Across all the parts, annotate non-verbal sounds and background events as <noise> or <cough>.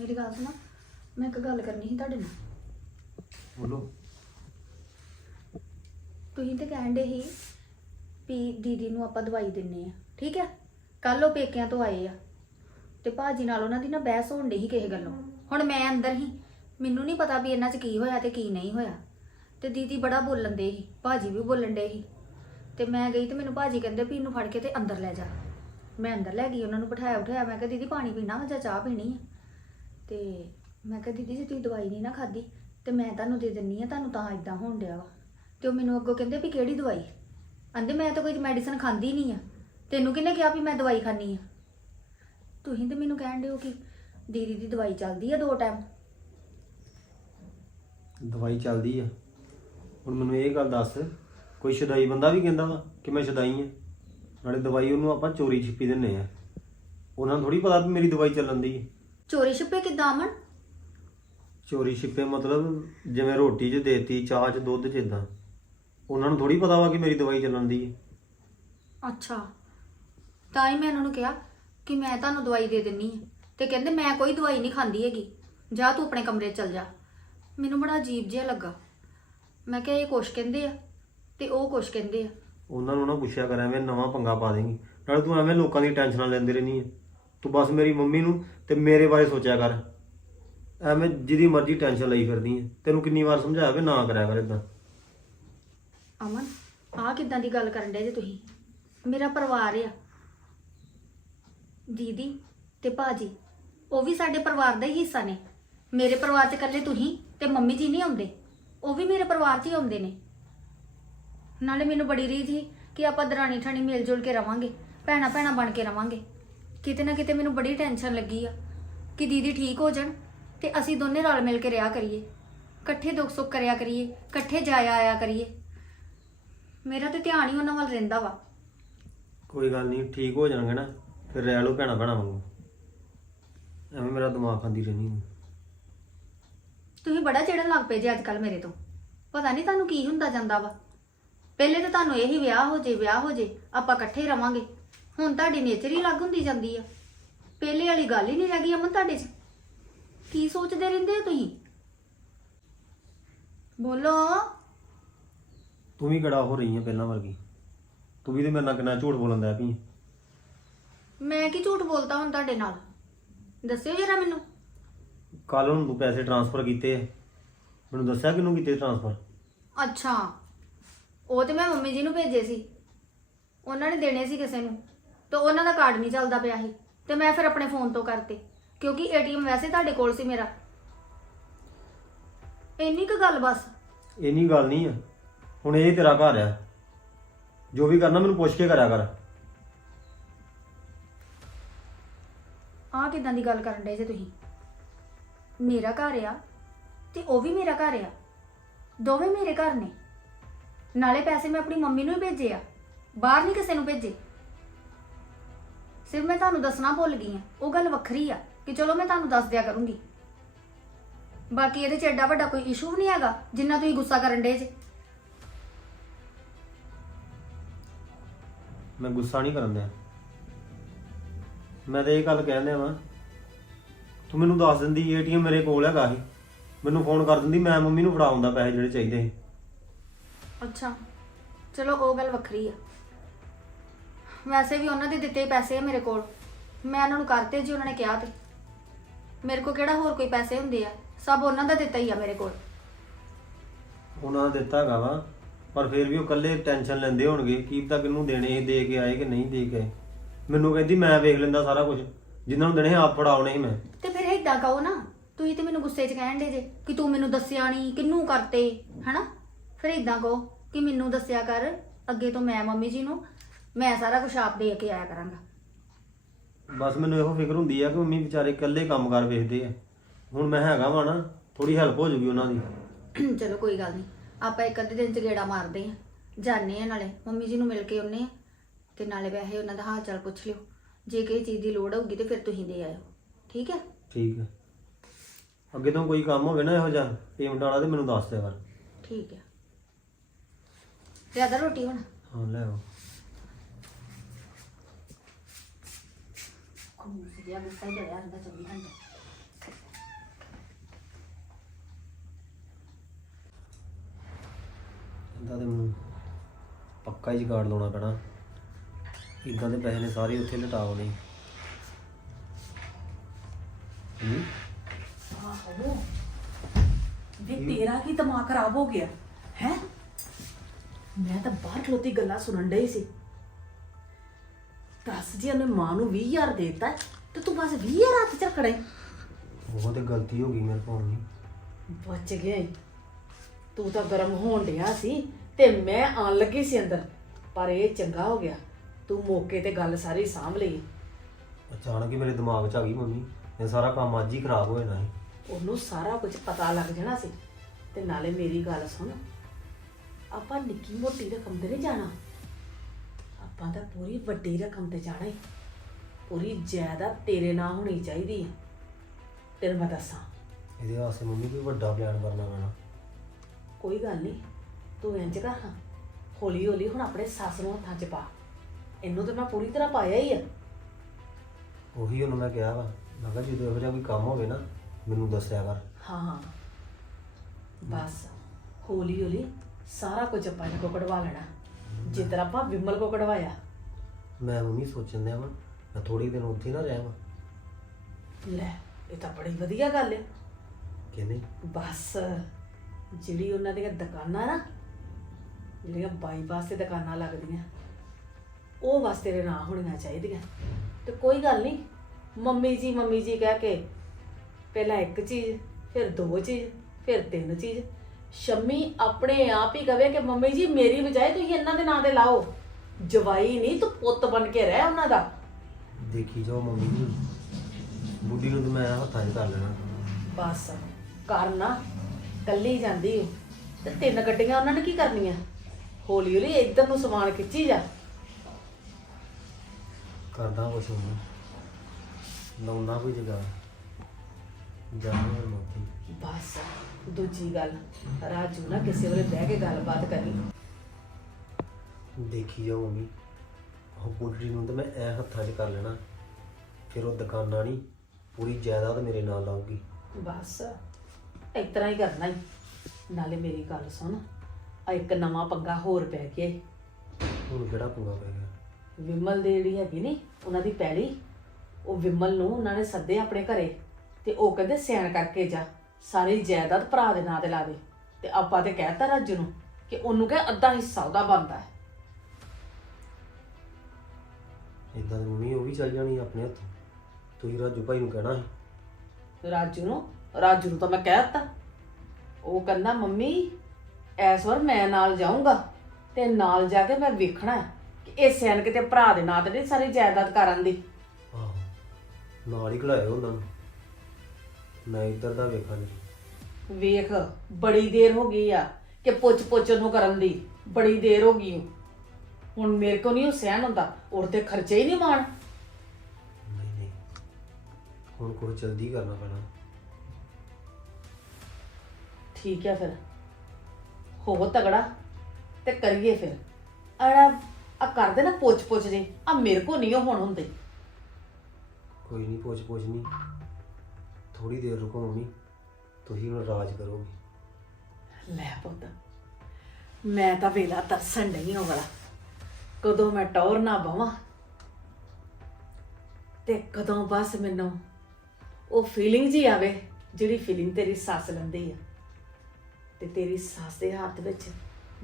ਮੇਰੀ ਗੱਲ ਸੁਣੋ ਮੈਂ ਇੱਕ ਗੱਲ ਕਰਨੀ ਸੀ ਤੁਹਾਡੇ ਨਾਲ। ਬੋਲੋ। ਤੁਸੀਂ ਤੇ ਕਹਿੰਦੇ ਸੀ ਵੀ ਦੀਦੀ ਨੂੰ ਆਪਾਂ ਦਵਾਈ ਦਿੰਨੇ ਆ ਠੀਕ ਹੈ ਕੱਲ ਉਹ ਪੇਕਿਆਂ ਤੋਂ ਆਏ ਆ ਤੇ ਭਾਜੀ ਨਾਲ ਉਹਨਾਂ ਦੀ ਨਾ ਬਹਿਸ ਹੋਣ ਡਈ ਸੀ ਕਿਸੇ ਗੱਲੋਂ। ਹੁਣ ਮੈਂ ਅੰਦਰ ਹੀ ਮੈਨੂੰ ਨਹੀਂ ਪਤਾ ਵੀ ਇਹਨਾਂ 'ਚ ਕੀ ਹੋਇਆ ਤੇ ਕੀ ਨਹੀਂ ਹੋਇਆ। ਤੇ ਦੀਦੀ ਬੜਾ ਬੋਲਣ ਦੇ ਸੀ ਭਾਜੀ ਵੀ ਬੋਲਣ ਦੇ ਸੀ। ਤੇ ਮੈਂ ਗਈ ਤੇ ਮੈਨੂੰ ਭਾਜੀ ਕਹਿੰਦੇ ਵੀ ਇਹਨੂੰ ਫੜ ਕੇ ਤੇ ਅੰਦਰ ਲੈ ਜਾ। ਮੈਂ ਅੰਦਰ ਲੈ ਗਈ ਉਹਨਾਂ ਨੂੰ ਬਿਠਾਇਆ ਉਠਾਇਆ ਮੈਂ ਕਿਹਾ ਦੀਦੀ ਪਾਣੀ ਪੀਣਾ ਜਾਂ ਚਾਹ ਪੀਣੀ ਆ? ਤੇ ਮੈਂ ਕਿਹਾ, ਦੀਦੀ, ਜੇ ਤੁਸੀਂ ਦਵਾਈ ਨਹੀਂ ਨਾ ਖਾਦੀ ਤੇ ਮੈਂ ਤੁਹਾਨੂੰ ਦੇ ਦਿੰਨੀ ਆ, ਤੁਹਾਨੂੰ ਤਾਂ ਇਦਾਂ ਹੋਣ ਡਿਆ ਵਾ। ਤੇ ਉਹ ਮੈਨੂੰ ਅੱਗੋਂ ਕਹਿੰਦੇ ਵੀ, ਕਿਹੜੀ ਦਵਾਈ? ਕਹਿੰਦੇ ਮੈਂ ਤਾਂ ਕੋਈ ਮੈਡੀਸਨ ਖਾਂਦੀ ਨਹੀਂ ਆ। ਤੈਨੂੰ ਕਿਹਨੇ ਕਿਹਾ ਵੀ ਮੈਂ ਦਵਾਈ ਖਾਨੀ ਆ? ਤੁਸੀਂ ਤੇ ਮੈਨੂੰ ਕਹਿਣ ਦਿਓ ਕਿ ਦੀਦੀ ਦੀ ਦਵਾਈ ਚੱਲਦੀ ਆ ਦੋ ਟਾਈਮ। ਦਵਾਈ ਚੱਲਦੀ ਆ। ਹੁਣ ਮੈਨੂੰ ਇਹ ਗੱਲ ਦੱਸ, ਕੋਈ ਸ਼ਦਾਈ ਬੰਦਾ ਵੀ ਕਹਿੰਦਾ ਵਾ ਕਿ ਮੈਂ ਸ਼ਦਾਈ ਆ? ਨਾਲੇ ਦਵਾਈ ਉਹਨੂੰ ਆਪਾਂ ਚੋਰੀ ਛਿਪੀ ਦਿੰਨੇ ਆ। ਉਹਨਾਂ ਨੂੰ ਥੋੜੀ ਪਤਾ ਵੀ ਮੇਰੀ ਦਵਾਈ ਚੱਲਣ ਦੀ ਹੈ। ਚੋਰੀ ਛੁਪੇ ਕਿੱਦਾਂ ਅਮਨ? ਚੋਰੀ ਛਿੱਪੇ ਮਤਲਬ ਜਿਵੇਂ ਰੋਟੀ 'ਚ ਦੇਤੀ ਚਾਹ 'ਚ ਦੁੱਧ 'ਚ ਇਦਾਂ ਉਹਨਾਂ ਨੂੰ ਥੋੜੀ ਪਤਾ ਵਾ ਕਿ ਮੇਰੀ ਦਵਾਈ ਚੱਲਣ ਦੀ ਹੈ। ਅੱਛਾ। ਤਾਂ ਹੀ ਮੈਂ ਉਹਨਾਂ ਨੂੰ ਕਿਹਾ ਕਿ ਮੈਂ ਤੁਹਾਨੂੰ ਦਵਾਈ ਦੇ ਦਿੰਨੀ ਆ। ਤੇ ਕਹਿੰਦੇ ਮੈਂ ਕੋਈ ਦਵਾਈ ਨਹੀਂ ਖਾਂਦੀ ਹੈਗੀ। ਜਾ ਤੂੰ ਆਪਣੇ ਕਮਰੇ 'ਚ ਚਲ ਜਾ। ਮੈਨੂੰ ਬੜਾ ਅਜੀਬ ਜਿਹਾ ਲੱਗਾ। ਮੈਂ ਕਿਹਾ ਇਹ ਕੁਛ ਕਹਿੰਦੇ ਆ ਤੇ ਉਹ ਕੁਛ ਕਹਿੰਦੇ ਆ। ਉਹਨਾਂ ਨੂੰ ਨਾ ਪੁੱਛਿਆ ਕਰ ਐਵੇਂ ਨਵਾਂ ਪੰਗਾ ਪਾ ਦੇਂਗੀ। ਨਾਲੇ ਤੂੰ ਐਵੇਂ ਲੋਕਾਂ ਦੀ ਟੈਨਸ਼ਨਾਂ ਲੈਂਦੀ ਰਹਿੰਦੀ ਹੈ ਤੂੰ ਬਸ ਮੇਰੀ ਮੰਮੀ ਨੂੰ ਤੇ ਮੇਰੇ ਬਾਰੇ ਸੋਚਿਆ ਕਰ। ਐਵੇਂ ਜਿਹਦੀ ਮਰਜ਼ੀ ਟੈਨਸ਼ਨ ਲਈ ਫਿਰਦੀ ਹੈ ਤੈਨੂੰ ਕਿੰਨੀ ਵਾਰ ਸਮਝਾਇਆ ਵੀ ਨਾ ਕਰਿਆ ਕਰ ਇਦਾਂ ਅਮਨ, ਆਹ ਕਿੱਦਾਂ ਦੀ ਗੱਲ ਕਰਨ ਡੇ ਜੇ ਤੁਸੀਂ? ਮੇਰਾ ਪਰਿਵਾਰ ਆ। ਦੀਦੀ ਤੇ ਭਾਜੀ, ਉਹ ਵੀ ਸਾਡੇ ਪਰਿਵਾਰ ਦਾ ਹੀ ਹਿੱਸਾ ਨੇ। ਮੇਰੇ ਪਰਿਵਾਰ 'ਚ ਇਕੱਲੇ ਤੁਸੀਂ ਤੇ ਮੰਮੀ ਜੀ ਨਹੀਂ ਆਉਂਦੇ। ਉਹ ਵੀ ਮੇਰੇ ਪਰਿਵਾਰ 'ਚ ਹੀ ਆਉਂਦੇ ਨੇ। ਨਾਲੇ ਮੈਨੂੰ ਬੜੀ ਰੀਝ ਸੀ ਕਿ ਆਪਾਂ ਦਰਾਣੀ ਠਾਣੀ ਮਿਲ ਜੁਲ ਕੇ ਰਵਾਂਗੇ ਭੈਣਾ ਭੈਣਾ ਬਣ ਕੇ ਰਵਾਂਗੇ। ਕਿਤੇ ਨਾ ਕਿਤੇ ਮੈਨੂੰ ਬੜੀ ਟੈਨਸ਼ਨ ਲੱਗੀ ਆ ਕਿ ਦੀਦੀ ਠੀਕ ਹੋ ਜਾਣ ਤੇ ਅਸੀਂ ਦੋਨੇ ਰਲ ਮਿਲ ਕੇ ਰਿਹਾ ਕਰੀਏ। ਇਕੱਠੇ ਦੁੱਖ ਸੁੱਖ ਕਰਿਆ ਕਰੀਏ ਇਕੱਠੇ ਜਾਇਆ ਆਇਆ ਕਰੀਏ। ਮੇਰਾ ਤੇ ਧਿਆਨ ਹੀ ਉਹਨਾਂ ਵੱਲ ਰਹਿੰਦਾ ਵਾ। ਕੋਈ ਗੱਲ ਨਹੀਂ ਠੀਕ ਹੋ ਜਾਣਗੇ ਨਾ ਫਿਰ ਰਹਿ ਲੋ ਭੈਣਾ ਭੈਣਾ ਵਾਂਗੂ। ਐਵੇਂ ਮੇਰਾ ਦਿਮਾਗ ਖਾਂਦੀ ਰਹਿੰਦੀ ਹੈ ਤੁਸੀਂ ਬੜਾ ਚਿੜਨ ਲੱਗ ਪਏ ਜੇ ਅੱਜ ਕੱਲ ਮੇਰੇ ਤੋਂ। ਪਤਾ ਨਹੀਂ ਤੁਹਾਨੂੰ ਕੀ ਹੁੰਦਾ ਜਾਂਦਾ ਵਾ। ਪਹਿਲੇ ਤਾਂ ਤੁਹਾਨੂੰ ਇਹੀ ਵਿਆਹ ਹੋ ਜੇ ਵਿਆਹ ਹੋ ਜੇ ਆਪਾਂ ਇਕੱਠੇ ਰਵਾਂਗੇ। ਹੁਣ ਤੁਹਾਡੀ ਨੇਚਰ ਹੀ ਲੱਗ ਹੁੰਦੀ ਜਾਂਦੀ ਆ। ਪਹਿਲੇ ਵਾਲੀ ਗੱਲ ਹੀ ਨਹੀਂ ਰਹਿ ਗਈ ਅਮਨ ਤੁਹਾਡੇ 'ਚ। ਕੀ ਸੋਚਦੇ ਰਹਿੰਦੇ ਹੋ ਤੁਸੀਂ? ਬੋਲੋ। ਤੂੰ ਵੀ ਗੜਾ ਹੋ ਰਹੀ ਹੈ ਪਹਿਲਾਂ ਵਰਗੀ। ਤੂੰ ਵੀ ਤੇ ਮੇਰੇ ਨਾਲ ਕਿੰਨਾ ਝੂਠ ਬੋਲਣ ਦਾ ਪਈ। ਮੈਂ ਕੀ ਝੂਠ ਬੋਲਤਾ ਹੁਣ ਤੁਹਾਡੇ ਨਾਲ? ਦੱਸਿਓ ਜਰਾ ਮੈਨੂੰ। ਕੱਲ ਨੂੰ ਤੂੰ ਪੈਸੇ ਟ੍ਰਾਂਸਫਰ ਕੀਤੇ ਆ। ਮੈਨੂੰ ਦੱਸਿਆ ਕਿਹਨੂੰ ਕੀਤੇ ਟ੍ਰਾਂਸਫਰ ਅੱਛਾ। ਉਹ ਤੇ ਮੈਂ ਮੰਮੀ ਜੀ ਨੂੰ ਭੇਜੇ ਸੀ। ਉਹਨਾਂ ਨੇ ਦੇਣੇ ਸੀ ਕਿਸੇ ਨੂੰ। ਤੇ ਉਹਨਾਂ ਦਾ ਕਾਰਡ ਨਹੀਂ ਚੱਲਦਾ ਪਿਆ ਸੀ। ਤੇ ਮੈਂ ਫਿਰ ਆਪਣੇ ਫੋਨ ਤੋਂ ਕਰਤੇ ਕਿਉਂਕਿ ਏਟੀਐਮ ਵੈਸੇ ਤੁਹਾਡੇ ਕੋਲ ਸੀ ਮੇਰਾ। ਇੰਨੀ ਕੁ ਗੱਲ ਬਸ। ਇੰਨੀ ਗੱਲ ਨਹੀਂ ਆ। ਹੁਣ ਇਹ ਤੇਰਾ ਘਰ ਆ। ਜੋ ਵੀ ਕਰਨਾ ਮੈਨੂੰ ਪੁੱਛ ਕੇ ਕਰਿਆ ਕਰ। ਆਹ ਕਿਦਾਂ ਦੀ ਗੱਲ ਕਰਨ ਡੇ ਜੇ ਤੁਸੀਂ? ਮੇਰਾ ਘਰ ਆ ਤੇ ਉਹ ਵੀ ਮੇਰਾ ਘਰ ਆ। ਦੋਵੇਂ ਮੇਰੇ ਘਰ ਨੇ। ਨਾਲੇ ਪੈਸੇ ਮੈਂ ਆਪਣੀ ਮੰਮੀ ਨੂੰ ਹੀ ਭੇਜੇ ਆ। ਬਾਹਰ ਨਹੀਂ ਕਿਸੇ ਨੂੰ ਭੇਜੇ। ਸਿਰਫ ਮੈਂ ਤੁਹਾਨੂੰ ਦੱਸਣਾ ਭੁੱਲ ਗਈ ਆ ਉਹ ਗੱਲ ਵੱਖਰੀ ਆ ਕਿ ਚਲੋ ਮੈਂ ਤੁਹਾਨੂੰ ਦੱਸ ਦਿਆ ਕਰੂੰਗੀ। ਬਾਕੀ ਇਹਦੇ ਚ ਐਡਾ ਵੱਡਾ ਕੋਈ ਇਸ਼ੂ ਨਹੀਂ ਹੈਗਾ ਜਿੰਨਾ ਤੁਸੀਂ ਗੁੱਸਾ ਕਰਨ ਡੇ ਜੇ। ਮੈਂ ਗੁੱਸਾ ਨਹੀਂ ਕਰਨ ਦਿਆ। ਮੈਂ ਤਾਂ ਇਹ ਗੱਲ ਕਹਿਣ ਦਿਆ ਵਾਂ ਤੂੰ ਮੈਨੂੰ ਦੱਸ ਦਿੰਦੀ ਏਟੀਐਮ ਮੇਰੇ ਕੋਲ ਹੈਗਾ ਸੀ ਮੈਨੂੰ ਫੋਨ ਕਰ ਦਿੰਦੀ ਮੈਂ ਮੰਮੀ ਨੂੰ ਫੜਾਉਂਦਾ ਪੈਸੇ ਜਿਹੜੇ ਚਾਹੀਦੇ ਸੀ। ਅੱਛਾ ਚਲੋ ਉਹ ਗੱਲ ਵੱਖਰੀ ਆ। ਵੈਸੇ ਵੀ ਉਹਨਾਂ ਦੇ ਦਿੱਤੇ ਪੈਸੇ ਆ ਮੇਰੇ ਕੋਲ। ਮੈਂ ਉਹਨਾਂ ਨੂੰ ਕਰਤੇ ਜੀ ਉਹਨਾਂ ਨੇ ਕਿਹਾ ਤੇ। ਮੇਰੇ ਕੋਲ ਕਿਹੜਾ ਹੋਰ ਕੋਈ ਪੈਸੇ ਹੁੰਦੇ ਆ? ਸਭ ਉਹਨਾਂ ਦਾ ਦਿੱਤਾ ਹੀ ਆ ਮੇਰੇ ਕੋਲ। ਉਹਨਾਂ ਦਾ ਦਿੱਤਾ ਹੈਗਾ ਵਾ ਪਰ ਫਿਰ ਵੀ ਉਹ ਇਕੱਲੇ ਟੈਨਸ਼ਨ ਲੈਂਦੇ ਹੋਣਗੇ ਕੀ ਪਤਾ ਕਿਹਨੂੰ ਦੇਣੇ ਸੀ ਦੇ ਕੇ ਆਏ ਕਿ ਨਹੀਂ ਦੇ ਕੇ ਆਏ। ਮੈਨੂੰ ਕਹਿੰਦੀ ਮੈਂ ਵੇਖ ਲੈਂਦਾ ਸਾਰਾ ਕੁਝ ਜਿਨ੍ਹਾਂ ਨੂੰ ਦੇਣੇ ਸੀ ਆਪ ਫੜਾਉਣੇ ਸੀ ਮੈਂ। ਤੇ ਫਿਰ ਏਦਾਂ ਕਹੋ ਨਾ ਤੁਸੀਂ ਤੇ ਮੈਨੂੰ ਗੁੱਸੇ 'ਚ ਕਹਿਣ ਦੇ ਜੇ ਕਿ ਤੂੰ ਮੈਨੂੰ ਦੱਸਿਆ ਨਹੀਂ ਕਿੰਨੂੰ ਕਰਤੇ ਹਨਾ? ਫਿਰ ਏਦਾਂ ਕਹੋ ਕਿ ਮੈਨੂੰ ਦੱਸਿਆ ਕਰ ਅੱਗੇ ਤੋਂ ਮੈਂ ਮੰਮੀ ਜੀ ਨੂੰ ਮੈਂ ਸਾਰਾ ਕੁਝ ਆਪ ਦੇ ਕੇ ਆਇਆ ਕਰਾਂਗਾ। ਬਸ ਮੈਨੂੰ ਇਹੋ ਫਿਕਰ ਹੁੰਦੀ ਆ ਕਿ ਮੰਮੀ ਵਿਚਾਰੇ ਇਕੱਲੇ ਕੰਮਕਾਰ ਵੇਖਦੇ ਆ। ਹੁਣ ਮੈਂ ਹੈਗਾ ਵਾ ਨਾ ਥੋੜੀ ਹੈਲਪ ਹੋ ਜੂਗੀ ਉਹਨਾਂ ਦੀ। <clears throat> ਚਲੋ ਕੋਈ ਗੱਲ ਨਹੀਂ ਆਪਾਂ ਇੱਕ ਅੱਧੇ ਦਿਨ ਚ ਗੇੜਾ ਮਾਰਦੇ ਆ। ਜਾਣੇ ਆ ਨਾਲੇ ਮੰਮੀ ਜੀ ਨੂੰ ਮਿਲ ਕੇ ਆਉਨੇ ਆ। ਤੇ ਨਾਲੇ ਵੈਸੇ ਉਹਨਾਂ ਦਾ ਹਾਲ ਚਾਲ ਪੁੱਛ ਲਿਓ। ਜੇ ਕਿਸੇ ਚੀਜ਼ ਦੀ ਲੋੜ ਹੋਊਗੀ ਤੇ ਫਿਰ ਤੁਸੀਂ ਦੇ ਆਇਓ ਠੀਕ ਹੈ ਠੀਕ ਹੈ ਅੱਗੇ ਤੋਂ ਕੋਈ ਕੰਮ ਹੋਵੇ ਨਾ ਇਹੋ ਜਿਹਾ ਪੇਮੈਂਟ ਵਾਲਾ ਤੇ ਮੈਨੂੰ ਦੱਸ ਦਿਆ ਕਰ। ਠੀਕ ਹੈ ਜ਼ਿਆਦਾ ਰੋਟੀ ਹੁਣ। ਹਾਂ ਲੈ ਆਓ। ਖਮੂਸ ਜਿਹਾ ਪੱਕਾ ਹੀ ਜਗਾੜ ਲਾਉਣਾ ਪੈਣਾ। ਇਦਾਂ ਦੇ ਪੈਸੇ ਨੇ ਸਾਰੇ ਉੱਥੇ ਲਟਾਓ ਨੇ ਹੂੰ? ਆਹੋ ਵੇ ਤੇਰਾ ਕੀ ਦਿਮਾਗ ਖਰਾਬ ਹੋ ਗਿਆ, ਹੈ? ਮੈਂ ਤਾਂ ਬਾਹਰ ਖਲੋਤੀ ਗੱਲਾਂ ਸੁਣਨ ਡਈ ਸੀ। ਦੱਸ ਜੀ ਉਹਨੇ ਮਾਂ ਨੂੰ 20000 ਦੇਤਾ ਤੇ ਤੂੰ ਬਸ 20000 ਹੱਥ ਚ ਰੱਖਣਾ ਈ। ਉਹ ਤੇ ਗਲਤੀ ਹੋ ਗਈ ਮੇਰੇ ਕੋਲ ਨਹੀਂ ਬਚ ਗਿਆ ਈ। ਤੂੰ ਤਾਂ ਗਰਮ ਹੋਣ ਡਿਆ ਸੀ ਤੇ ਮੈਂ ਆਣ ਲੱਗੀ ਸੀ ਅੰਦਰ ਪਰ ਇਹ ਚੰਗਾ ਹੋ ਗਿਆ। ਤੂੰ ਮੌਕੇ ਤੇ ਗੱਲ ਸਾਰੀ ਸਾਂਭ ਲਈ। ਅਚਾਨਕ ਹੀ ਮੇਰੇ ਦਿਮਾਗ 'ਚ ਆ ਗਈ ਮੰਮੀ ਇਹ ਸਾਰਾ ਕੰਮ ਅੱਜ ਹੀ ਖਰਾਬ ਹੋ ਜਾਣਾ ਸੀ। ਉਹਨੂੰ ਸਾਰਾ ਕੁਝ ਪਤਾ ਲੱਗ ਜਾਣਾ ਸੀ। ਤੇ ਨਾਲੇ ਮੇਰੀ ਗੱਲ ਸੁਣ ਆਪਾਂ ਨਿੱਕੀ ਮੋਟੀ ਰਕਮ ਤੇ ਨਹੀਂ ਜਾਣਾ? ਆਪਾਂ ਤਾਂ ਪੂਰੀ ਵੱਡੀ ਰਕਮ ਤੇ ਜਾਣਾ ਹੀ ਪੂਰੀ ਜਾਇਦਾਦ ਤੇਰੇ ਨਾਂ ਹੋਣੀ ਚਾਹੀਦੀ ਹੈ ਤੈਨੂੰ ਮੈਂ ਦੱਸਾਂ। ਇਹਦੇ ਵਾਸਤੇ ਮੰਮੀ ਕੋਈ ਵੱਡਾ ਪਲਾਨ ਕਰਨਾ ਪੈਣਾ। ਕੋਈ ਗੱਲ ਨਹੀਂ ਤੂੰ ਇੰਜ ਕਰ ਹਾਂ। ਹੌਲੀ ਹੌਲੀ ਹੁਣ ਆਪਣੇ ਸੱਸ ਨੂੰ ਹੱਥਾਂ 'ਚ ਪਾ। ਇਹਨੂੰ ਤਾਂ ਮੈਂ ਪੂਰੀ ਤਰ੍ਹਾਂ ਪਾਇਆ ਹੀ ਆ। ਉਹੀ ਉਹਨੂੰ ਮੈਂ ਕਿਹਾ ਵਾ। ਮੈਂ ਕਿਹਾ ਜਦੋਂ ਇਹੋ ਜਿਹਾ ਕੋਈ ਕੰਮ ਹੋਵੇ ਨਾ ਮੈਨੂੰ ਦੱਸਿਆ ਕਰ। ਹਾਂ ਹਾਂ। ਬਸ। ਹੌਲੀ ਹੌਲੀ ਸਾਰਾ ਕੁਝ ਆਪਾਂ ਨੇ ਕੋ ਕਢਵਾ ਲੈਣਾ। ਜਿਸ ਤਰ੍ਹਾਂ ਆਪਾਂ ਵਿਮਲ ਕੋ ਕਢਵਾਇਆ। ਮੈਂ ਮੰਮੀ ਸੋਚਣ ਦਿਆ ਵਾ ਮੈਂ ਥੋੜੀ ਦਿਨ ਉੱਥੇ ਨਾ ਰਹਿ ਵਾ ਲੈ ਇਹ ਤਾਂ ਬੜੀ ਵਧੀਆ ਗੱਲ ਹੈ ਕਹਿੰਦੇ ਬਸ ਜਿਹੜੀ ਉਹਨਾਂ ਦੀਆਂ ਦੁਕਾਨਾਂ ਨਾ ਜਿਹੜੀਆਂ ਬਾਈਪਾਸ ਤੇ ਦੁਕਾਨਾਂ ਲੱਗਦੀਆਂ ਉਹ ਬਸ ਤੇਰੇ ਨਾਂ ਹੋਣੀਆਂ ਚਾਹੀਦੀਆਂ। ਤੇ ਕੋਈ ਗੱਲ ਨਹੀਂ ਮੰਮੀ ਜੀ ਮੰਮੀ ਜੀ ਕਹਿ ਕੇ ਪਹਿਲਾਂ ਇੱਕ ਚੀਜ਼ ਫਿਰ ਦੋ ਚੀਜ਼ ਫਿਰ ਤਿੰਨ ਚੀਜ਼। ਸ਼ੰਮੀ ਆਪਣੇ ਆਪ ਹੀ ਕਵੇ ਕਿ ਮੰਮੀ ਜੀ ਮੇਰੀ ਬਜਾਏ ਤੁਸੀਂ ਇਹਨਾਂ ਦੇ ਨਾਂ ਤੇ ਲਾਓ। ਜਵਾਈ ਨਹੀਂ ਤੂੰ ਪੁੱਤ ਬਣ ਕੇ ਰਹਿ ਉਹਨਾਂ ਦਾ। ਦੇਖੀ ਜਾਓ ਮੰਮੀ ਨੂੰ ਬੁੱਢੀ ਨੂੰ ਤੇ ਮੈਂ ਹੱਥਾਂ 'ਚ ਕਰ ਲੈਣਾ। ਬਸ ਕਰਨਾ ਕੱਲੀ ਜਾਂਦੀ ਓ। ਤੇ ਤਿੰਨ ਗੱਡੀਆਂ ਉਹਨਾਂ ਨੇ ਕੀ ਕਰਨੀਆਂ? ਹੌਲੀ ਹੌਲੀ ਇੱਧਰ ਨੂੰ ਸਮਾਨ ਖਿੱਚੀ ਜਾ। ਕਰਦਾ ਕੁਛ ਨਹੀਂ ਲਾਉਣਾ ਕੋਈ ਜਗ੍ਹਾ। ਜਾਣਾ ਫਿਰ ਮੈਂ ਉੱਥੇ ਹੀ। ਬਸ ਦੂਜੀ ਗੱਲ ਰਾਜੂ ਨਾ ਕਿਸੇ ਵੇਲੇ ਬਹਿ ਕੇ ਗੱਲਬਾਤ ਕਰੀ ਦੇਖੀ ਜਾਓ ਮੰਮੀ ਉਹ ਬੁੱਢੀ ਨੂੰ ਤੇ ਮੈਂ ਐ ਹੱਥਾਂ 'ਚ ਕਰ ਲੈਣਾ ਫਿਰ ਉਹ ਦੁਕਾਨਾਂ ਨਹੀਂ ਪੂਰੀ ਜਾਇਦਾਦ ਮੇਰੇ ਨਾਲ ਲਾਊਗੀ ਬਸ ਇਸ ਤਰ੍ਹਾਂ ਹੀ ਕਰਨਾ ਹੀ ਨਾਲੇ ਮੇਰੀ ਗੱਲ ਸੁਣ ਆ ਇੱਕ ਨਵਾਂ ਪੰਗਾ ਹੋਰ ਪੈ ਗਿਆ ਈ। ਹੁਣ ਕਿਹੜਾ ਪੰਗਾ ਪੈ ਗਿਆ ਵਿਮਲ ਦੇ ਜਿਹੜੀ ਹੈਗੀ ਨੀ ਉਹਨਾਂ ਦੀ ਪੈਲੀ ਉਹ ਵਿਮਲ ਨੂੰ ਉਹਨਾਂ ਨੇ ਸੱਦੇ ਆਪਣੇ ਘਰੇ ਤੇ ਉਹ ਕਹਿੰਦੇ ਸਿਆਣ ਕਰਕੇ ਜਾ ਸਾਰੀ ਜਾਇਦਾਦ ਭਰਾ ਦੇ ਨਾਂ ਤੇ ਲਾ ਦੇ ਤੇ ਆਪਾਂ ਤੇ ਕਹਿਤਾ ਰਾਜੂ ਨੂੰ ਕਿ ਉਹਨੂੰ ਕਹੇ ਅੱਧਾ ਹਿੱਸਾ ਉਹਦਾ ਬਣਦਾ ਹੈ। ਇਦਾਂ ਮੰਮੀ ਉਹ ਵੀ ਚੱਲ ਜਾਣੀ ਆਪਣੇ ਹੱਥ। ਤੁਸੀਂ ਰਾਜੂ ਭਾਈ ਨੂੰ ਕਹਿਣਾ ਸੀ। ਰਾਜੂ ਨੂੰ ਰਾਜੂ ਨੂੰ ਤਾਂ ਮੈਂ ਕਹਿ ਦਿੱਤਾ। ਉਹ ਕਹਿੰਦਾ ਮੰਮੀ ਐਸ ਵਾਰ ਮੈਂ ਨਾਲ ਜਾਊਂਗਾ ਤੇ ਨਾਲ ਜਾ ਕੇ ਮੈਂ ਵੇਖਣਾ ਹੈ ਕਿ ਇਹ ਸਿਆਣ ਕਿਤੇ ਭਰਾ ਦੇ ਨਾਂ ਤੇ ਨਹੀਂ ਸਾਰੀ ਜਾਇਦਾਦ ਕਰਨ ਦੀ। ਆਹੋ ਨਾਲ ਹੀ ਘਲਾਇਓ ਉਹਨਾਂ ਨੂੰ। ਮੈਂ ਇੱਧਰ ਦਾ ਵੇਖਾਂਗੀ ਵੇਖ ਬੜੀ ਦੇਰ ਹੋ ਗਈ ਆ ਕਿ ਪੁੱਛ ਪੁੱਛ ਉਹਨੂੰ ਕਰਨ ਦੀ। ਬੜੀ ਦੇਰ ਹੋ ਗਈ ਓ। ਹੁਣ ਮੇਰੇ ਕੋ ਨਹੀਂ ਉਹ ਸਹਿਣ ਹੁੰਦਾ ਔਰ ਤੇ ਖਰਚੇ ਹੀ ਨਹੀਂ ਮਾਣ। ਨਹੀਂ ਨਹੀਂ। ਹੁਣ ਕੋਈ ਜਲਦੀ ਕਰਨਾ ਪੈਣਾ। ਠੀਕ ਹੈ ਫਿਰ। ਹੋ ਤਗੜਾ ਤੇ ਕਰੀਏ ਫਿਰ। ਆ ਆ ਕਰਦੇ ਨਾ ਪੁੱਛ ਪੁੱਛ ਜੇ। ਆ ਮੇਰੇ ਕੋ ਨਹੀਂ ਉਹ ਹੁਣ ਹੁੰਦੇ। ਕੋਈ ਨਹੀਂ ਪੁੱਛ ਪੁੱਛ ਨਹੀਂ। ਥੋੜੀ ਦੇਰ ਰੁਕੋ ਮੰਮੀ, ਤੁਸੀਂ ਹੁਣ ਰਾਜ ਕਰੋਗੇ। ਲੈ ਪੁੱਤ, ਮੈਂ ਤਾਂ ਵੇਲਾ ਤਰਸਣ ਨਹੀਂ ਹੋ ਵਾਲਾ। ਕਦੋਂ ਮੈਂ ਟੌਰ ਨਾ ਬਵਾਂ, ਤੇ ਕਦੋਂ ਬਸ ਮੈਨੂੰ ਉਹ ਫੀਲਿੰਗ ਜੀ ਆਵੇ, ਜਿਹੜੀ ਫੀਲਿੰਗ ਤੇਰੀ ਸੱਸ ਲੰਦੀ ਆ। ਤੇ ਤੇਰੀ ਸੱਸ ਦੇ ਹੱਥ ਵਿੱਚ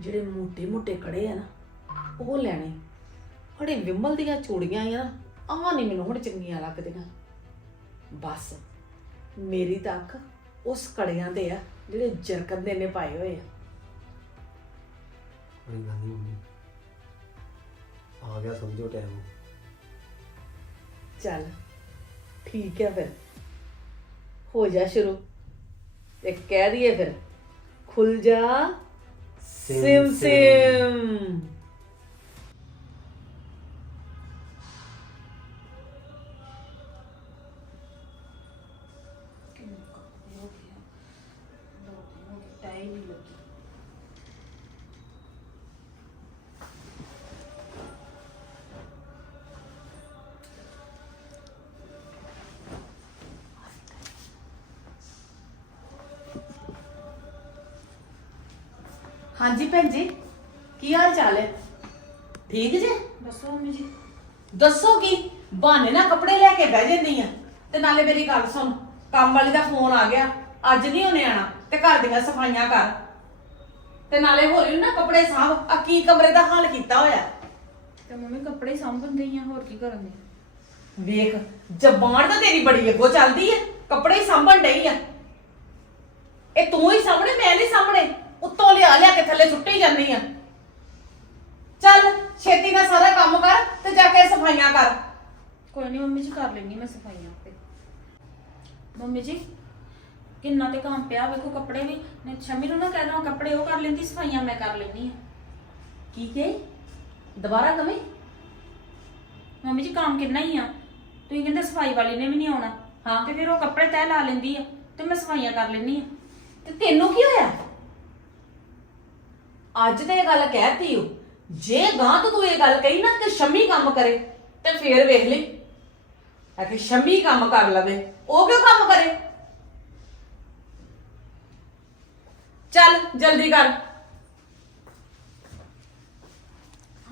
ਜਿਹੜੇ ਮੋਟੇ-ਮੋਟੇ ਕੜੇ ਆ ਨਾ, ਉਹ ਲੈਣੇ। ਬੜੇ ਵਿਮਲ ਦੀਆਂ ਚੂੜੀਆਂ ਆ ਨਾ, ਆਹ ਨਹੀਂ ਮੈਨੂੰ ਹੁਣ ਚੰਗੀਆਂ ਲੱਗਦੀਆਂ। ਬਸ। ਮੇਰੀ ਤਾਂ ਅੱਖ ਉਸ ਕੜਿਆਂ ਦੇ ਆ ਜਿਹੜੇ ਜਰਕਨ ਦੇ ਨੇ ਪਾਏ ਹੋਏ ਆ। ਕੋਈ ਗੱਲ ਨਹੀਂ ਮੰਮੀ। ਆ ਗਿਆ ਸਮਝੋ ਟਾਈਮ ਚੱਲ ਠੀਕ ਹੈ ਫਿਰ। ਹੋ ਜਾ ਸ਼ੁਰੂ। ਤੇ ਕਹਿ ਦਈਏ ਫਿਰ ਖੁੱਲ ਜਾ ਸਿਮ ਸਿਮ ਹਾਂਜੀ ਭੈਣ ਜੀ ਕੀ ਹਾਲ ਚਾਲ ਹੈ? ਠੀਕ ਜੇ? ਦੱਸੋ ਮੰਮੀ ਜੀ। ਦੱਸੋ ਕੀ? ਬਹਾਨੇ ਨਾਲ ਕੱਪੜੇ ਲੈ ਕੇ ਬਹਿ ਜਾਂਦੀ ਆ। ਤੇ ਨਾਲੇ ਮੇਰੀ ਗੱਲ ਸੁਣ ਕੰਮ ਵਾਲੀ ਦਾ ਫੋਨ ਆ ਗਿਆ ਅੱਜ ਨਹੀਂ ਉਹਨੇ ਆਣਾ ਤੇ ਘਰ ਦੀਆਂ ਸਫਾਈਆਂ ਕਰ। ਤੇ ਨਾਲੇ ਹੋਰੀ ਨਾ ਕੱਪੜੇ ਸਾਂਭ ਆ ਕੀ ਕਮਰੇ ਦਾ ਹਾਲ ਕੀਤਾ ਹੋਇਆ? ਤੇ ਮੰਮੀ ਕੱਪੜੇ ਸਾਂਭਣ ਗਈ ਆ ਹੋਰ ਕੀ ਕਰਨ ਦੀ? ਵੇਖ ਜ਼ਬਾਨ ਤਾਂ ਤੇਰੀ ਬੜੀ ਅੱਗੋਂ ਚੱਲਦੀ ਹੈ ਕੱਪੜੇ ਹੀ ਸਾਂਭਣ ਡਈ ਆ। ਇਹ ਤੂੰ ਹੀ ਸਾਹਮਣੇ ਮੈਂ ਨਹੀਂ ਸਾਹਮਣੇ ਉੱਤੋਂ ਲਿਆ ਲਿਆ ਕੇ ਥੱਲੇ ਸੁੱਟੀ ਜਾਂਦੀ ਆ। ਚੱਲ ਛੇਤੀ ਨਾਲ ਸਾਰਾ ਕੰਮ ਕਰ ਤੇ ਜਾ ਕੇ ਸਫਾਈਆਂ ਕਰ। ਕੋਈ ਨਹੀਂ ਮੰਮੀ ਜੀ ਕਰ ਲੈਣੀ ਮੈਂ ਸਫਾਈਆਂ ਆਪੇ। ਮੰਮੀ ਜੀ ਕਿੰਨਾ ਤੇ ਕੰਮ ਪਿਆ ਵੇਖੋ ਕੱਪੜੇ ਵੀ। ਨੇ ਸ਼ਮੀ ਨੂੰ ਨਾ ਕਹਿ ਦਵਾਂ ਕੱਪੜੇ ਉਹ ਕਰ ਲੈਂਦੀ ਸਫਾਈਆਂ ਮੈਂ ਕਰ ਲੈਣੀ ਆ ਕੀ ਕਹੇ? ਦੁਬਾਰਾ ਕਵੇਂ ਮੰਮੀ ਜੀ ਕੰਮ ਕਿੰਨਾ ਹੀ ਆ। ਤੁਸੀਂ ਕਹਿੰਦੇ ਸਫ਼ਾਈ ਵਾਲੀ ਨੇ ਵੀ ਨਹੀਂ ਆਉਣਾ। ਹਾਂ। ਤੇ ਫਿਰ ਉਹ ਕੱਪੜੇ ਤੈ ਲਾ ਲੈਂਦੀ ਆ ਤੇ ਮੈਂ ਸਫਾਈਆਂ ਕਰ ਲੈਣੀ ਆ ਤੇ ਤੈਨੂੰ ਕੀ ਹੋਇਆ? ਅੱਜ ਤੇ ਇਹ ਗੱਲ ਕਹਿਤੀ ਓ ਜੇ ਗਾਂ ਤੋਂ ਤੂੰ ਇਹ ਗੱਲ ਕਹੀ ਨਾ ਕਿ ਸ਼ੰਮੀ ਕੰਮ ਕਰੇ, ਤੇ ਫੇਰ ਵੇਖ ਲਈ। ਆ ਕਿ ਸ਼ੰਮੀ ਕੰਮ ਕਰ ਲਵੇ, ਉਹ ਕਿਉਂ ਕੰਮ ਕਰੇ? ਚੱਲ, ਜਲਦੀ ਕਰ।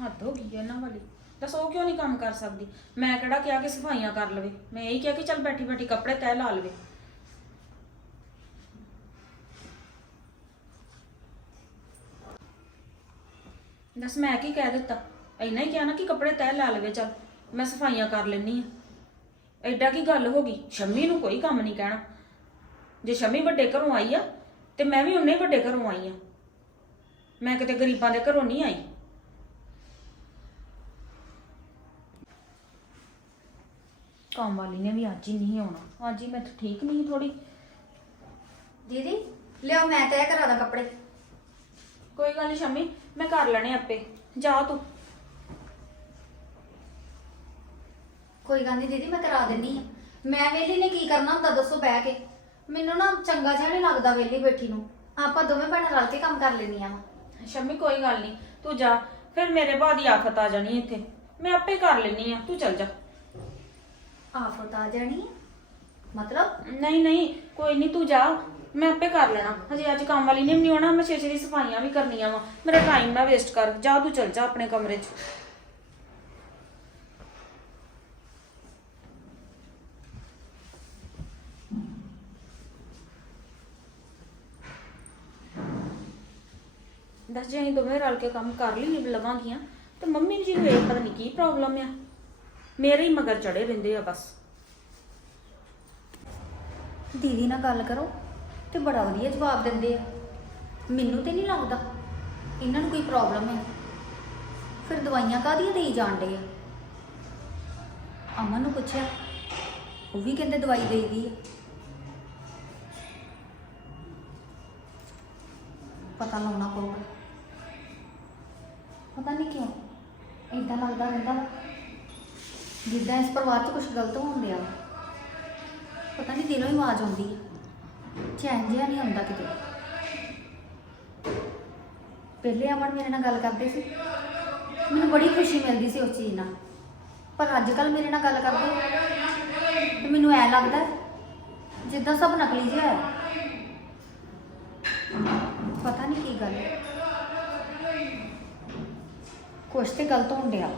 ਹੱਦ ਹੋ ਗਈ ਹੈ ਇਹਨਾਂ ਵਾਲੀ। ਦੱਸ ਉਹ ਕਿਉਂ ਨਹੀਂ ਕੰਮ ਕਰ ਸਕਦੀ? ਮੈਂ ਕਿਹੜਾ ਕਿਹਾ ਕਿ ਸਫਾਈਆਂ ਕਰ ਲਵੇ। ਮੈਂ ਇਹੀ ਕਿਹਾ ਕਿ ਚੱਲ ਬੈਠੀ ਬੈਠੀ ਕੱਪੜੇ ਤੈਅ ਲਾ ਲਵੇ। ਦੱਸ ਮੈਂ ਕੀ ਕਹਿ ਦਿੱਤਾ? ਇੰਨਾ ਹੀ ਕਿਹਾ ਨਾ ਕਿ ਕੱਪੜੇ ਤੈ ਲਾ ਲਵੇ ਚੱਲ ਮੈਂ ਸਫਾਈਆਂ ਕਰ ਲੈਣੀ ਆ ਐਡਾ ਕੀ ਗੱਲ ਹੋ ਗਈ? ਸ਼ੰਮੀ ਨੂੰ ਕੋਈ ਕੰਮ ਨਹੀਂ ਕਹਿਣਾ। ਜੇ ਸ਼ੰਮੀ ਵੱਡੇ ਘਰੋਂ ਆਈ ਆ ਤੇ ਮੈਂ ਵੀ ਉਹਨੇ ਵੱਡੇ ਘਰੋਂ ਆਈ ਆ। ਮੈਂ ਕਿਤੇ ਗਰੀਬਾਂ ਦੇ ਘਰੋਂ ਨਹੀਂ ਆਈ। ਕੰਮ ਵਾਲੀ ਨੇ ਵੀ ਅੱਜ ਹੀ ਨਹੀਂ ਆਉਣਾ। ਅੱਜ ਹੀ ਮੈਂ ਤਾਂ ਠੀਕ ਨਹੀਂ ਥੋੜੀ ਦੀਦੀ ਲਿਓ ਮੈਂ ਤੈਅ ਕਰਾ ਦਾਂ ਕੱਪੜੇ। ਕੋਈ ਗੱਲ ਨਹੀਂ ਸ਼ਮੀ ਮੈਂ ਕਰ ਲੈਣੇ ਆਪੇ। ਜਾ ਤੂੰ। ਕੋਈ ਗੱਲ ਨਹੀਂ ਦੀਦੀ ਮੈਂ ਕਰਾ ਦਿੰਨੀ ਆ। ਮੈਂ ਵੇਲੀ ਨੇ ਕੀ ਕਰਨਾ ਹੁੰਦਾ ਦੱਸੋ ਬਹਿ ਕੇ। ਮੈਨੂੰ ਨਾ ਚੰਗਾ ਜਿਹਾ ਨਹੀਂ ਲੱਗਦਾ ਵੇਲੀ ਬੈਠੀ ਨੂੰ। ਆਪਾਂ ਦੋਵੇਂ ਭੈਣਾਂ ਰਲ ਕੇ ਕੰਮ ਕਰ ਲੈਣੀਆਂ ਵਾ ਸ਼ਮੀ ਕੋਈ ਗੱਲ ਨਹੀਂ ਤੂੰ ਜਾ। ਫਿਰ ਮੇਰੇ ਬਾਅਦ ਹੀ ਆਫਤ ਆ ਜਾਣੀ ਇੱਥੇ। ਮੈਂ ਆਪੇ ਕਰ ਲੈਣੀ ਆ। ਤੂੰ ਚੱਲ ਜਾ। ਆਫਤ ਆ ਜਾਣੀ ਆ? ਮਤਲਬ? ਨਹੀਂ ਨਹੀਂ। ਕੋਈ ਨਹੀਂ ਤੂੰ ਜਾ। ਮੈਂ ਆਪੇ ਕਰ ਲੈਣਾ। ਹਜੇ ਅੱਜ ਕੰਮ ਵਾਲੀ ਨੇ ਵੀ ਨਹੀਂ ਆਉਣਾ, ਮੈਂ ਛੇ ਛੇ ਦੀ ਸਫਾਈਆਂ ਵੀ ਕਰਨੀਆਂ ਵਾ। ਮੇਰਾ ਟਾਈਮ ਨਾ ਵੇਸਟ ਕਰ। ਜਾ ਤੂੰ ਚੱਲ, ਜਾ ਆਪਣੇ ਕਮਰੇ 'ਚ। ਦੱਸ ਜੇ ਅਸੀਂ ਦੋਵੇਂ ਰਲ ਕੇ ਕੰਮ ਕਰ ਲਈ, ਲਵਾਂਗੀਆਂ, ਤੇ ਮੰਮੀ ਜੀ ਨੂੰ ਇਹ ਪਤਾ ਨਹੀਂ ਕੀ ਪ੍ਰੋਬਲਮ ਆ। ਮੇਰੇ ਹੀ ਮਗਰ ਚੜੇ ਰਹਿੰਦੇ ਆ ਬਸ। ਦੀਦੀ ਨਾਲ ਗੱਲ ਕਰੋ। ਤੇ ਬੜਾ ਵਧੀਆ ਜਵਾਬ ਦਿੰਦੇ ਆ। ਮੈਨੂੰ ਤੇ ਨਹੀਂ ਲੱਗਦਾ ਇਹਨਾਂ ਨੂੰ ਕੋਈ ਪ੍ਰੋਬਲਮ ਹੈ। ਫਿਰ ਦਵਾਈਆਂ ਕਾਹਦੀਆਂ ਦੇਈ ਜਾਂਦੇ ਆ? ਅਮਨ ਨੂੰ ਪੁੱਛਿਆ, ਉਹ ਵੀ ਕਹਿੰਦੇ ਦਵਾਈ ਦੇਈ ਦੀ ਆ। ਪਤਾ ਲਾਉਣਾ ਪਊਗਾ। ਪਤਾ ਨਹੀਂ ਕਿਉਂ, ਏਦਾਂ ਲੱਗਦਾ ਰਹਿੰਦਾ ਵਾ। ਜਿੱਦਾਂ ਇਸ ਪਰਿਵਾਰ 'ਚ ਕੁਝ ਗਲਤ ਹੋਣ ਡਿਆ ਵਾ। ਪਤਾ ਨਹੀਂ ਦਿਲੋਂ ਹੀ ਆਵਾਜ਼ ਆਉਂਦੀ ਹੈ ਚੈਨ ਜਿਹਾ ਨਹੀਂ ਆਉਂਦਾ ਕਿਤੇ। ਪਹਿਲੇ ਅਮਨ ਮੇਰੇ ਨਾਲ ਗੱਲ ਕਰਦੇ ਸੀ। ਮੈਨੂੰ ਬੜੀ ਖੁਸ਼ੀ ਮਿਲਦੀ ਸੀ ਉਸ ਚੀਜ਼ ਨਾਲ। ਪਰ ਅੱਜ ਕੱਲ ਮੇਰੇ ਨਾਲ ਗੱਲ ਕਰਦੇ ਤੇ ਮੈਨੂੰ ਐ ਲੱਗਦਾ ਜਿੱਦਾਂ ਸਭ ਨਕਲੀ ਜਿਹਾ ਹੈ। ਪਤਾ ਨਹੀਂ ਕੀ ਗੱਲ ਹੈ। ਕੁਛ ਤੇ ਗਲਤ ਹੋਣ ਡਿਆ।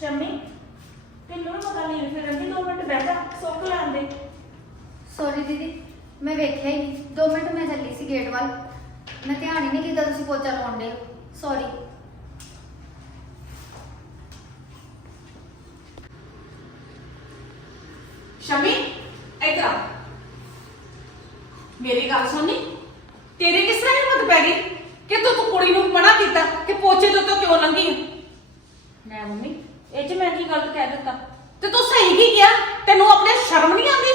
ਸ਼ਮੀ ਤੈਨੂੰ ਵੀ ਪਤਾ ਨਹੀਂ ਫਿਰ ਰੰਦੀ 2 ਮਿੰਟ ਬਹਿ ਜਾ ਸੁੱਕ ਲੈਣ ਦੇ। ਸੌਰੀ ਦੀਦੀ ਮੈਂ ਵੇਖਿਆ ਹੀ ਨਹੀਂ। 2 ਮਿੰਟ ਮੈਂ ਚੱਲੀ ਸੀ ਗੇਟ ਵੱਲ। ਮੈਂ ਧਿਆਨ ਹੀ ਨਹੀਂ ਕੀਤਾ ਤੁਸੀਂ ਪੋਚਾ ਲਾਉਂਦੇ ਸੌਰੀ ਸ਼ਮੀ ਇੱਧਰ ਆ। ਮੇਰੀ ਗੱਲ ਸੁਣਨੀ? ਤੇਰੇ ਕਿਸ ਤਰ੍ਹਾਂ ਹਿੰਮਤ ਪੈ ਗਈ ਕਿ ਤੂੰ ਤੂੰ ਕੁੜੀ ਨੂੰ ਮਨਾ ਕੀਤਾ ਕਿ ਪੋਚੇ ਤੋਂ ਤੋਂ ਕਿਉਂ ਲੰਗੀ? ਮੈਂ ਮੰਮੀ ਕੀ ਗਲਤ ਕਹਿ ਦਿੱਤਾ। ਤੇ ਤੂੰ ਸਹੀ ਕੀ ਕਿਹਾ ਤੈਨੂੰ ਆਪਣੇ ਸ਼ਰਮ ਨਹੀਂ ਆਉਂਦੀ?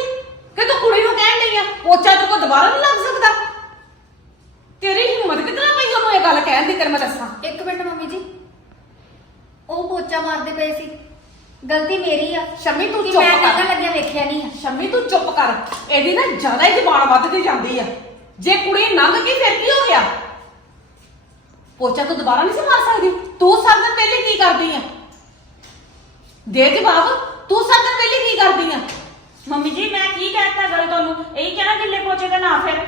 ਕਿ ਤੂੰ ਕੁੜੀ ਨੂੰ ਕਹਿਣ ਡਈ ਆ ਪੋਚਾ ਤੇ ਕੋ ਦੁਬਾਰਾ ਨਹੀਂ ਲੱਗ ਸਕਦਾ? ਤੇਰੀ ਹਿੰਮਤ ਕਿਤਨਾ ਪਈ ਉਹਨੂੰ ਇਹ ਗੱਲ ਕਹਿਣ ਦੀ ਤੇਰੇ ਮੈਂ ਦੱਸਾਂ? ਇੱਕ ਮਿੰਟ ਮੰਮੀ ਜੀ। ਉਹ ਪੋਚਾ ਮਾਰਦੇ ਪਏ ਸੀ। ਗਲਤੀ ਮੇਰੀ ਆ। ਸ਼ਮੀ ਤੂੰ ਕਿ ਚੁੱਪ ਮੈਂ ਕਰ। ਲੱਗਿਆ ਵੇਖਿਆ ਨਹੀਂ ਆ। ਤੂੰ ਚੁੱਪ ਕਰ। ਇਹਦੀ ਨਾ ਜ਼ਿਆਦਾ ਹੀ ਜ਼ਬਾਨ ਵੱਧਦੀ ਜਾਂਦੀ ਆ। ਜੇ ਕੁੜੀ ਲੰਘ ਗਈ ਫਿਰ ਕੀ ਹੋ ਗਿਆ? ਪੋਚਾ ਤੂੰ ਦੁਬਾਰਾ ਨਹੀਂ ਸੀ ਮਾਰ ਸਕਦੀ। ਤੂੰ ਸਭ ਤੋਂ ਪਹਿਲੇ ਕੀ ਕਰਦੀ ਆ? ਦੇ ਜਵਾਬ ਤੂੰ ਤੋਂ ਪਹਿਲੇ ਕੀ ਕਰਦੀ ਆ? ਮੰਮੀ ਜੀ ਮੈਂ ਕੀ ਕਹਿਤਾ ਗੱਲ ਤੁਹਾਨੂੰ? ਇਹ ਕਹਿਣਾ ਗਿੱਲੇ ਪੋਚੇ ਦਾ ਨਾ ਫਿਰ।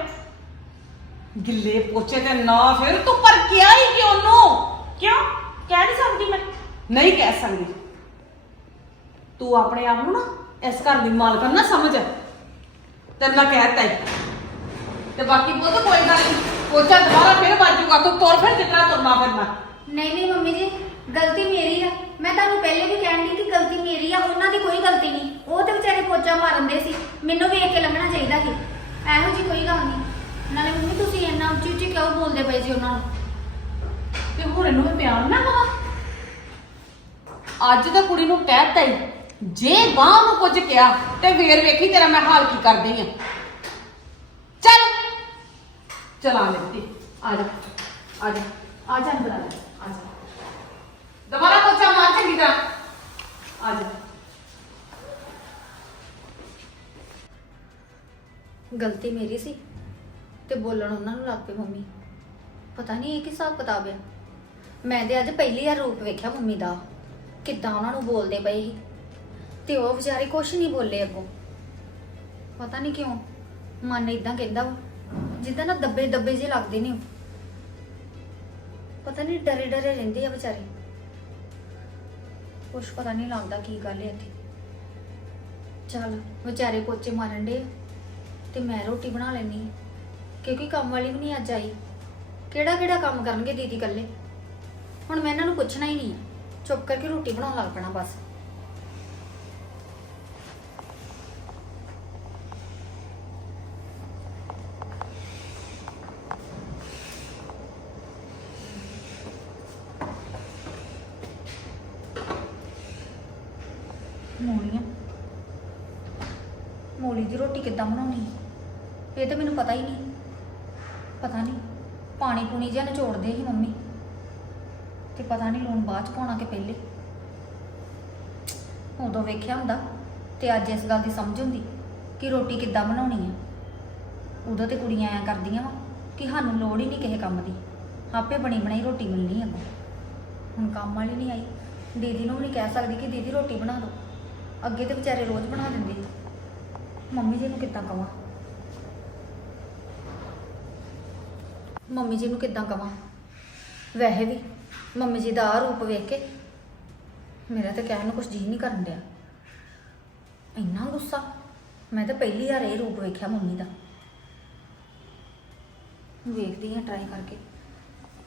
ਗਿੱਲੇ ਪੋਚੇ ਤੇ ਨਾ ਫਿਰ? ਤੂੰ ਪਰ ਕਿਹਾ ਹੀ ਕਿ ਉਹਨੂੰ? ਕਿਉਂ? ਕਹਿ ਨਹੀਂ ਸਕਦੀ ਮੈਂ। ਨਹੀਂ ਕਹਿ ਸਕਦੀ। ਤੂੰ ਆਪਣੇ ਆਪ ਨੂੰ ਨਾ ਇਸ ਘਰ ਦੀ ਮਾਲਕਣ ਨਾ ਸਮਝ। ਤੇ ਮੈਂ ਕਹਿਤਾ ਹੀ। ਤੇ ਬਾਕੀ ਬਹੁਤ ਕੋਈ ਗੱਲ ਨਹੀਂ ਪੋਚਾ ਦੁਬਾਰਾ ਫਿਰ ਬਾਜੂਗਾ ਤੂੰ ਤੁਰ ਫਿਰ ਜਿੱਤਨਾ ਤੁਰਨਾ ਫਿਰਨਾ। ਨਹੀਂ ਨਹੀਂ ਮੰਮੀ ਜੀ ਗਲਤੀ ਮੇਰੀ ਆ। ਮੈਂ ਤੁਹਾਨੂੰ ਪਹਿਲੇ ਵੀ ਕਹਿਣ ਦੀ ਕਿ ਗਲਤੀ ਮੇਰੀ ਆ, ਉਹਨਾਂ ਦੀ ਕੋਈ ਗਲਤੀ ਨਹੀਂ। ਉਹ ਤੇ ਵਿਚਾਰੇ ਪੋਚਾ ਮਾਰਨ ਸੀ। ਮੈਨੂੰ ਵੇਖ ਕੇ ਲੰਘਣਾ ਚਾਹੀਦਾ ਸੀ। ਇਹੋ ਜੀ ਕੋਈ ਗੱਲ ਨਹੀਂ। ਨਾਲੇ ਮੰਮੀ, ਤੁਸੀਂ ਇੰਨਾ ਉੱਚੀ ਉੱਚੀ ਕਿਉਂ ਬੋਲਦੇ ਪਏ ਸੀ ਉਹਨਾਂ ਨੂੰ? ਤੇ ਹੋਰ ਇਹਨੂੰ ਮੈਂ ਪਿਆਰ ਨਾ ਕਰਾਂ ਅੱਜ ਤਾਂ ਕੁੜੀ ਨੂੰ ਕਹਿਤਾ ਹੀ ਜੇ ਗਾਂ ਨੂੰ ਕੁਝ ਕਿਹਾ, ਤੇ ਵੇਰ ਵੇਖੀ ਤੇਰਾ ਮੈਂ ਹਾਲ ਕੀ ਕਰਦੀ ਆ। ਚੱਲ। ਚਲਾ ਲੈਤੀ ਆ ਜਾ। ਆ ਜਾ। ਆ ਜਾ, ਅੰਦਰ ਆ ਜਾ ਦੁਬਾਰਾ ਪੋਚਾ ਮਾਰ ਚੰਗੀ ਤਰ੍ਹਾਂ। ਆ ਜਾ। ਗਲਤੀ ਮੇਰੀ ਸੀ ਤੇ ਬੋਲਣ ਉਹਨਾਂ ਨੂੰ ਲੱਗ ਪਏ ਮੰਮੀ। ਪਤਾ ਨਹੀਂ ਇਹ ਕੀ ਹਿਸਾਬ ਕਿਤਾਬ ਆ। ਮੈਂ ਤੇ ਅੱਜ ਪਹਿਲੀ ਵਾਰ ਰੂਪ ਵੇਖਿਆ ਮੰਮੀ ਦਾ। ਕਿੱਦਾਂ ਉਹਨਾਂ ਨੂੰ ਬੋਲਦੇ ਪਏ ਸੀ। ਤੇ ਉਹ ਵਿਚਾਰੇ ਕੁਛ ਨਹੀਂ ਬੋਲੇ ਅੱਗੋਂ। ਪਤਾ ਨਹੀਂ ਕਿਉਂ ਮਨ ਇਦਾਂ ਕਹਿੰਦਾ ਵਾ, ਜਿੱਦਾਂ ਨਾ ਦੱਬੇ ਦੱਬੇ ਜੇ ਲੱਗਦੇ ਨੇ ਉਹ। ਪਤਾ ਨਹੀਂ ਡਰੇ ਡਰੇ ਰਹਿੰਦੇ ਆ ਵਿਚਾਰੇ। ਕੁਛ ਪਤਾ ਨਹੀਂ ਲੱਗਦਾ ਕੀ ਗੱਲ ਹੈ ਇੱਥੇ। ਚੱਲ ਵਿਚਾਰੇ ਪੋਚੇ ਮਾਰਨ ਦੇ ਤੇ ਮੈਂ ਰੋਟੀ ਬਣਾ ਲੈਣੀ ਕਿਉਂਕਿ ਕੰਮ ਵਾਲੀ ਵੀ ਨਹੀਂ ਅੱਜ ਆਈ। ਕਿਹੜਾ ਕਿਹੜਾ ਕੰਮ ਕਰਨਗੇ ਦੀਦੀ ਇਕੱਲੇ? ਹੁਣ ਮੈਂ ਇਹਨਾਂ ਨੂੰ ਪੁੱਛਣਾ ਹੀ ਨਹੀਂ ਆ। ਚੁੱਪ ਕਰਕੇ ਰੋਟੀ ਬਣਾਉਣ ਲੱਗ ਪੈਣਾ ਬਸ ਮੂਲੀਆਂ ਮੂਲੀ ਦੀ ਰੋਟੀ ਕਿੱਦਾਂ ਬਣਾਉਣੀ? ਹੈ ਇਹ ਤਾਂ ਮੈਨੂੰ ਪਤਾ ਹੀ ਨਹੀਂ। ਪਤਾ ਨਹੀਂ, ਪਾਣੀ ਪੂਣੀ ਜਿਹਾ ਨਿਚੋੜਦੇ ਸੀ ਮੰਮੀ। ਤੇ ਪਤਾ ਨਹੀਂ ਲੂਣ ਬਾਅਦ ਚ ਪਾਉਣਾ ਕਿ ਪਹਿਲੇ। ਉਦੋਂ ਵੇਖਿਆ ਹੁੰਦਾ ਤੇ ਅੱਜ ਇਸ ਗੱਲ ਦੀ ਸਮਝ ਹੁੰਦੀ ਕਿ ਰੋਟੀ ਕਿੱਦਾਂ ਬਣਾਉਣੀ ਹੈ ਉਦੋਂ ਤੇ ਕੁੜੀਆਂ ਐਂ ਕਰਦੀਆਂ ਵਾ ਕਿ ਸਾਨੂੰ ਲੋੜ ਹੀ ਨਹੀਂ ਕਿਸੇ ਕੰਮ ਦੀ। ਆਪੇ ਬਣੀ ਬਣਾਈ ਰੋਟੀ ਮਿਲਣੀ ਹੈ ਹੁਣ ਕੰਮ ਵਾਲੀ ਨਹੀਂ ਆਈ। ਦੀਦੀ ਨੂੰ ਵੀ ਨਹੀਂ ਕਹਿ ਸਕਦੀ ਕਿ ਦੀਦੀ ਰੋਟੀ ਬਣਾ ਦਿਓ ਅੱਗੇ ਤੇ ਵਿਚਾਰੇ ਰੋਜ਼ ਬਣਾ ਦਿੰਦੇ ਮੰਮੀ ਜੀ ਨੂੰ ਕਿੱਦਾਂ ਕਵਾਂ? ਮੰਮੀ ਜੀ ਨੂੰ ਕਿੱਦਾਂ ਕਵਾਂ? ਵੈਸੇ ਵੀ ਮੰਮੀ ਜੀ ਦਾ ਆਹ ਰੂਪ ਵੇਖ ਕੇ ਮੇਰਾ ਤਾਂ ਕਹਿਣ ਨੂੰ ਕੁਝ ਜੀ ਨਹੀਂ ਕਰਨ ਡਿਆ। ਇੰਨਾ ਗੁੱਸਾ। ਮੈਂ ਤਾਂ ਪਹਿਲੀ ਵਾਰ ਇਹ ਰੂਪ ਵੇਖਿਆ ਮੰਮੀ ਦਾ। ਵੇਖਦੀ ਹਾਂ ਟਰਾਈ ਕਰਕੇ।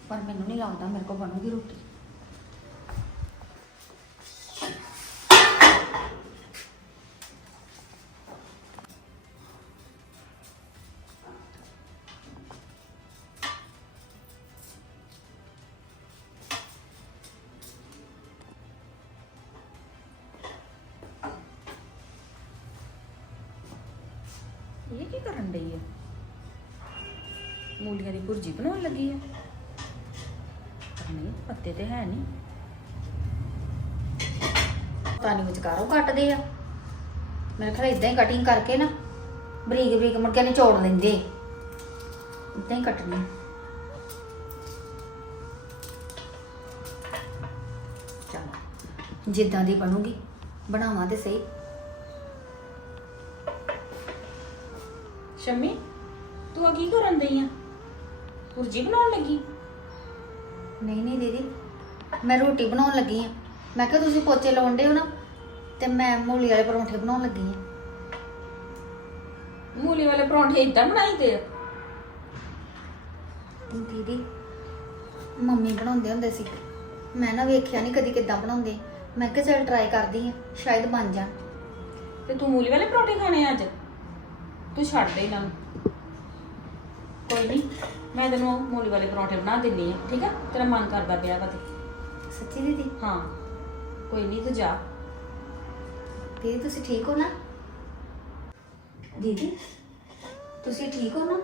ਪਰ ਮੈਨੂੰ ਨਹੀਂ ਲੱਗਦਾ ਮੇਰੇ ਕੋਲ ਬਣੂਗੀ ਰੋਟੀ। ਇਹ ਕੀ ਕਰਨ ਡਈ ਆ? ਮੂਲੀਆਂ ਦੀ ਭੁਰਜੀ ਬਣਾਉਣ ਲੱਗੀ ਹੈ ਪਰ ਨਹੀਂ, ਪੱਤੇ ਤੇ ਹੈ ਨਹੀਂ। ਪਤਾ ਨਹੀਂ ਵਿਚਕਾਰੋਂ ਕੱਟਦੇ ਆ। ਮੇਰੇ ਖਿਆਲ ਇਦਾਂ ਹੀ ਕਟਿੰਗ ਕਰਕੇ ਨਾ, ਬਰੀਕ ਬਰੀਕ ਮੁੜ ਕੇ ਨਿਚੋੜ ਲੈਂਦੇ। ਇਦਾਂ ਹੀ ਕੱਟਣੀ ਚਲੋ, ਜਿੱਦਾਂ ਦੀ ਬਣੂਗੀ, ਬਣਾਵਾਂ ਤੇ ਸਹੀ। ਸ਼ਮੀ ਤੂੰ ਆ ਕੀ ਕਰਨ ਦਈ ਆ? ਪੁਰਜੀ ਬਣਾਉਣ ਲੱਗੀ? ਨਹੀਂ ਨਹੀਂ ਦੀਦੀ ਮੈਂ ਰੋਟੀ ਬਣਾਉਣ ਲੱਗੀ ਆ। ਮੈਂ ਕਿਹਾ ਤੁਸੀਂ ਪੋਚੇ ਲਾਉਂਦੇ ਹੋ ਨਾ ਤੇ ਮੈਂ ਮੂਲੀ ਵਾਲੇ ਪਰੌਂਠੇ ਬਣਾਉਣ ਲੱਗੀ ਆ। ਮੂਲੀ ਵਾਲੇ ਪਰੌਂਠੇ ਇਦਾਂ ਬਣਾਈਦੇ ਆ? ਦੀਦੀ ਮੰਮੀ ਬਣਾਉਂਦੇ ਹੁੰਦੇ ਸੀ। ਮੈਂ ਨਾ ਵੇਖਿਆ ਨਹੀਂ ਕਦੀ ਕਿੱਦਾਂ ਬਣਾਉਂਦੇ। ਮੈਂ ਕਿਹਾ ਚਲ ਟਰਾਈ ਕਰਦੀ ਆ ਸ਼ਾਇਦ ਬਣ ਜਾਣ। ਤੇ ਤੂੰ ਮੂਲੀ ਵਾਲੇ ਪਰੌਂਠੇ ਖਾਣੇ ਆ ਅੱਜ? ਤੂੰ ਛੱਡ ਦੇ ਇਹਨਾਂ ਨੂੰ। ਕੋਈ ਨਹੀਂ ਮੈਂ ਤੈਨੂੰ ਮੂਲੀ ਵਾਲੇ ਪਰੌਂਠੇ ਬਣਾ ਦਿੰਨੀ ਆ ਠੀਕ ਆ? ਤੇਰਾ ਮਨ ਕਰਦਾ ਪਿਆ ਵਾ ਤੇ। ਸੱਚੀ ਦੀਦੀ? ਹਾਂ। ਕੋਈ ਨਹੀਂ ਤੂੰ ਜਾ। ਦੀਦੀ ਤੁਸੀਂ ਠੀਕ ਹੋ ਨਾ? ਦੀਦੀ ਤੁਸੀਂ ਠੀਕ ਹੋ ਨਾ?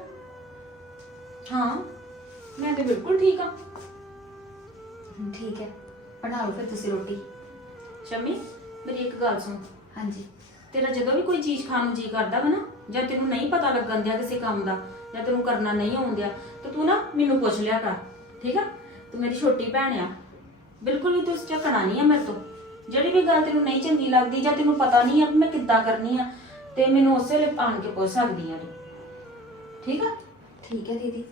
ਹਾਂ ਮੈਂ ਤੇ ਬਿਲਕੁਲ ਠੀਕ ਆ। ਠੀਕ ਹੈ। ਬਣਾ ਲਓ ਫਿਰ ਤੁਸੀਂ ਰੋਟੀ। ਸ਼ਮੀ ਮੇਰੀ ਇੱਕ ਗੱਲ ਸੁਣ। ਹਾਂਜੀ। ਤੇਰਾ ਜਦੋਂ ਵੀ ਕੋਈ ਚੀਜ਼ ਖਾਣ ਨੂੰ ਜੀ ਕਰਦਾ ਵਾ ਨਾ ਜਾਂ ਤੈਨੂੰ ਨਹੀਂ ਪਤਾ ਲੱਗਣ ਦਿਆ ਕਿਸੇ ਕੰਮ ਦਾ, ਜਾਂ ਤੈਨੂੰ ਕਰਨਾ ਨਹੀਂ ਆਉਂਦਿਆ ਤੇ ਤੂੰ ਨਾ ਮੈਨੂੰ ਪੁੱਛ ਲਿਆ ਕਰ, ਠੀਕ ਆ? ਤੂੰ ਮੇਰੀ ਛੋਟੀ ਭੈਣ ਆ। ਬਿਲਕੁਲ ਵੀ ਤੂੰ ਝਕਣਾ ਨਹੀਂ ਆ ਮੇਰੇ ਤੋਂ। ਜਿਹੜੀ ਵੀ ਗੱਲ ਤੈਨੂੰ ਨਹੀਂ ਚੰਗੀ ਲੱਗਦੀ ਜਾਂ ਤੈਨੂੰ ਪਤਾ ਨਹੀਂ ਆ ਵੀ ਮੈਂ ਕਿੱਦਾਂ ਕਰਨੀ ਆ, ਤੇ ਮੈਨੂੰ ਉਸੇ ਵੇਲੇ ਆਣ ਕੇ ਪੁੱਛ ਸਕਦੀ ਆ ਤੂੰ। ਠੀਕ ਆ? ਠੀਕ ਹੈ ਦੀਦੀ।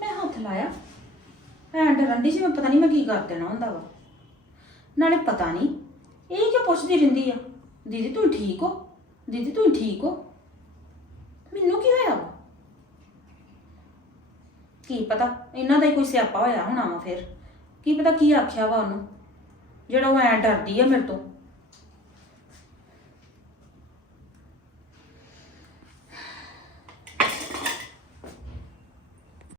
ਮੈਂ ਹੱਥ ਲਾਇਆ। ਭੈਣ ਡਰਨ ਦੀ ਸੀ, ਮੈਂ ਪਤਾ ਨਹੀਂ ਮੈਂ ਕੀ ਕਰ ਦੇਣਾ ਹੁੰਦਾ ਵਾ। ਨਾਲੇ ਪਤਾ ਨਹੀਂ, ਇਹ ਕਿਉਂ ਪੁੱਛਦੀ ਰਹਿੰਦੀ ਆ? ਦੀਦੀ ਤੂੰ ਠੀਕ ਹੋ? ਦੀਦੀ ਤੂੰ ਠੀਕ ਹੋ? ਮੈਨੂੰ ਕੀ ਹੋਇਆ ਵਾ? ਕੀ ਪਤਾ? ਇਹਨਾਂ ਦਾ ਹੀ ਕੋਈ ਸਿਆਪਾ ਹੋਇਆ ਹੋਣਾ ਵਾ ਫਿਰ। ਕੀ ਪਤਾ ਕੀ ਆਖਿਆ ਵਾ ਉਹਨੂੰ? ਜਿਹੜਾ ਉਹ ਐ ਡਰਦੀ ਆ ਮੇਰੇ ਤੋਂ।